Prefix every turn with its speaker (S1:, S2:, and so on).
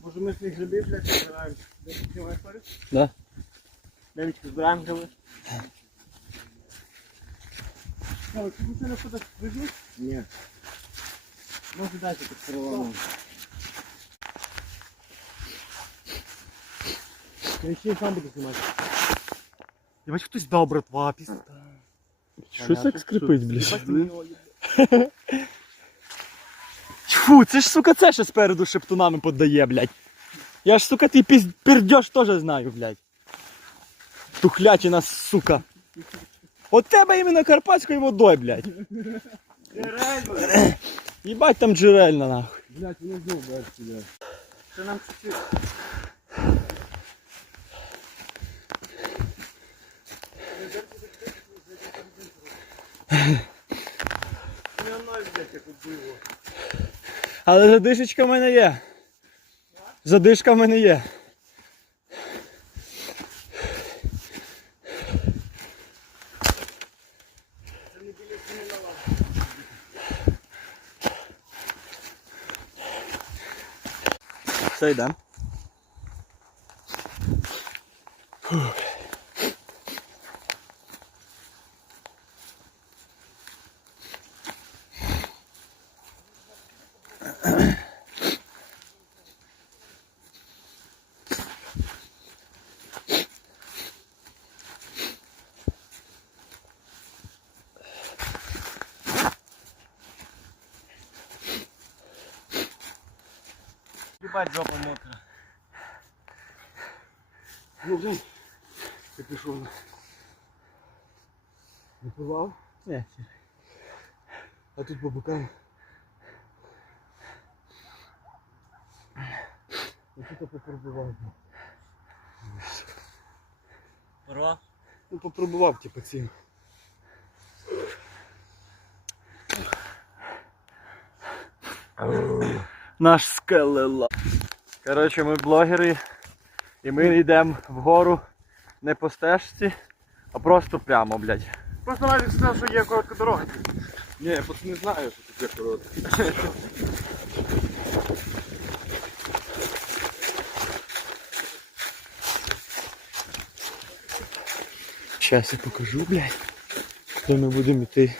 S1: Може ми цих грибів, блядь, збираємо? Де ти знімаєш пари?
S2: Да.
S1: Девічки, збираємо гриби. Що, ти нічого не кудись везуть? Ні. Може дайте тут переламу. Ти ще сам будеш знімати.
S3: Я бачу, хтось дав, братва, пізда.
S2: Щось так скрипить, блядь.
S3: Фу, це ж, сука, це ще спереду шептунами подає, блядь. Я ж, сука, ти піз... пердьош теж знаю, блядь. Тухлятина, сука. От тебе іменно карпатською водою, блядь. Їбать там джерельна, нахуй.
S1: Блядь, вони знову беруть сюди. Це нам чуть-чуть.
S3: Але задишечка в мене є. Задишка в мене є. Все, йдемо.
S1: Їбать, жопа мокра. Ну, блин, ти пішов. Не порвав?
S3: Ні.
S1: А тут по бокам. Я тут попробував.
S3: Порвав?
S1: Ну попробував, типу, ці.
S3: Наш скелела. Коротше, ми блогери. І ми йдемо вгору не по стежці, а просто прямо, блядь.
S1: Просто навіть сказав, що є коротка дорога. Ні, я просто не знаю, що тут є коротка.
S3: Сейчас я покажу, блядь. Де ми будемо йти.